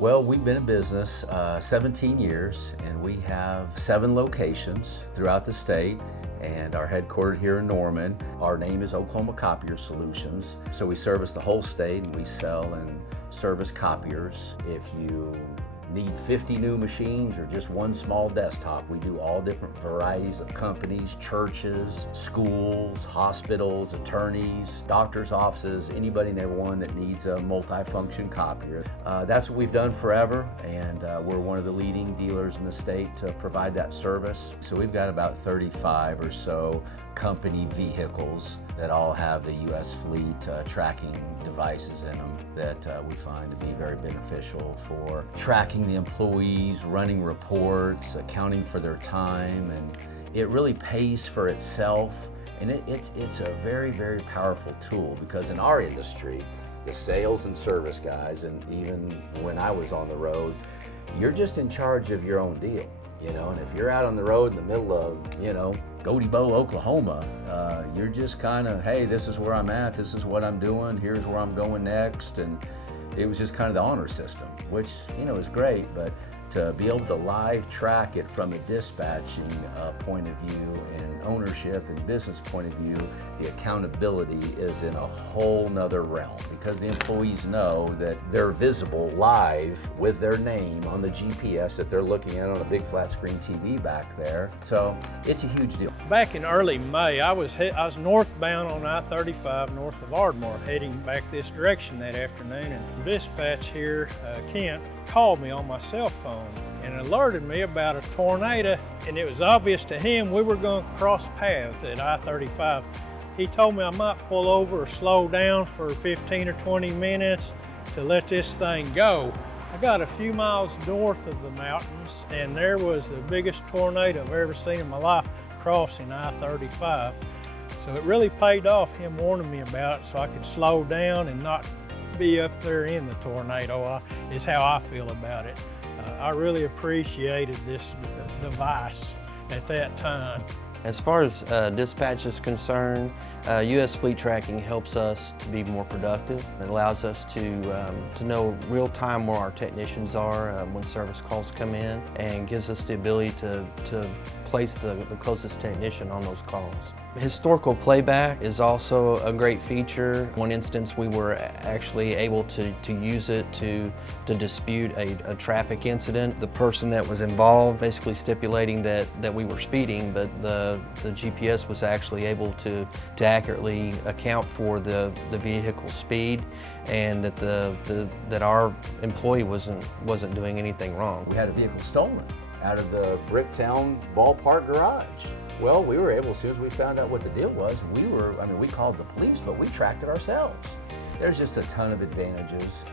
Well, we've been in business 17 years, and we have 7 locations throughout the state, and are headquartered here in Norman. Our name is Oklahoma Copier Solutions, so we service the whole state, and we sell and service copiers. If you need 50 new machines or just one small desktop, we do all different varieties of companies, churches, schools, hospitals, attorneys, doctors' offices, anybody and everyone that needs a multi-function copier. That's what we've done forever, and we're one of the leading dealers in the state to provide that service. So we've got about 35 or so company vehicles that all have the US fleet tracking devices in them that we find to be very beneficial for tracking the employees, running reports, accounting for their time, and it really pays for itself. And it's a very, very powerful tool, because in our industry, the sales and service guys, and even when I was on the road, you're just in charge of your own deal. And if you're out on the road in the middle of, Goaty Bow, Oklahoma, you're just kind of, hey, this is where I'm at, this is what I'm doing, here's where I'm going next. And it was just kind of the honor system, which, is great, but to be able to live track it from a dispatching point of view and ownership and business point of view, the accountability is in a whole nother realm, because the employees know that they're visible live with their name on the GPS that they're looking at on a big flat screen TV back there. So it's a huge deal. Back in early May, I was northbound on I-35 north of Ardmore, heading back this direction that afternoon, and dispatch here, Kent, called me on my cell phone and alerted me about a tornado, and it was obvious to him we were going to cross paths at I-35. He told me I might pull over or slow down for 15 or 20 minutes to let this thing go. I got a few miles north of the mountains, and there was the biggest tornado I've ever seen in my life crossing I-35. So it really paid off, him warning me about it, so I could slow down and not be up there in the tornado, is how I feel about it. I really appreciated this device at that time. As far as dispatch is concerned, US fleet tracking helps us to be more productive. It allows us to know real time where our technicians are when service calls come in, and gives us the ability to place the closest technician on those calls. Historical playback is also a great feature. One instance, we were actually able to use it to dispute a traffic incident. The person that was involved basically stipulating that we were speeding, but the GPS was actually able to accurately account for the vehicle's speed, and that our employee wasn't doing anything wrong. We had a vehicle stolen out of the Bricktown ballpark garage. Well, we were able, as soon as we found out what the deal was, we called the police, but we tracked it ourselves. There's just a ton of advantages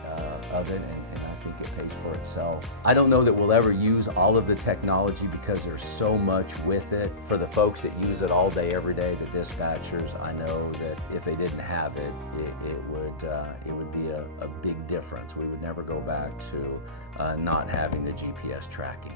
of it, and I think it pays for itself. I don't know that we'll ever use all of the technology, because there's so much with it. For the folks that use it all day, every day, the dispatchers, I know that if they didn't have it, it would be a big difference. We would never go back to not having the GPS tracking.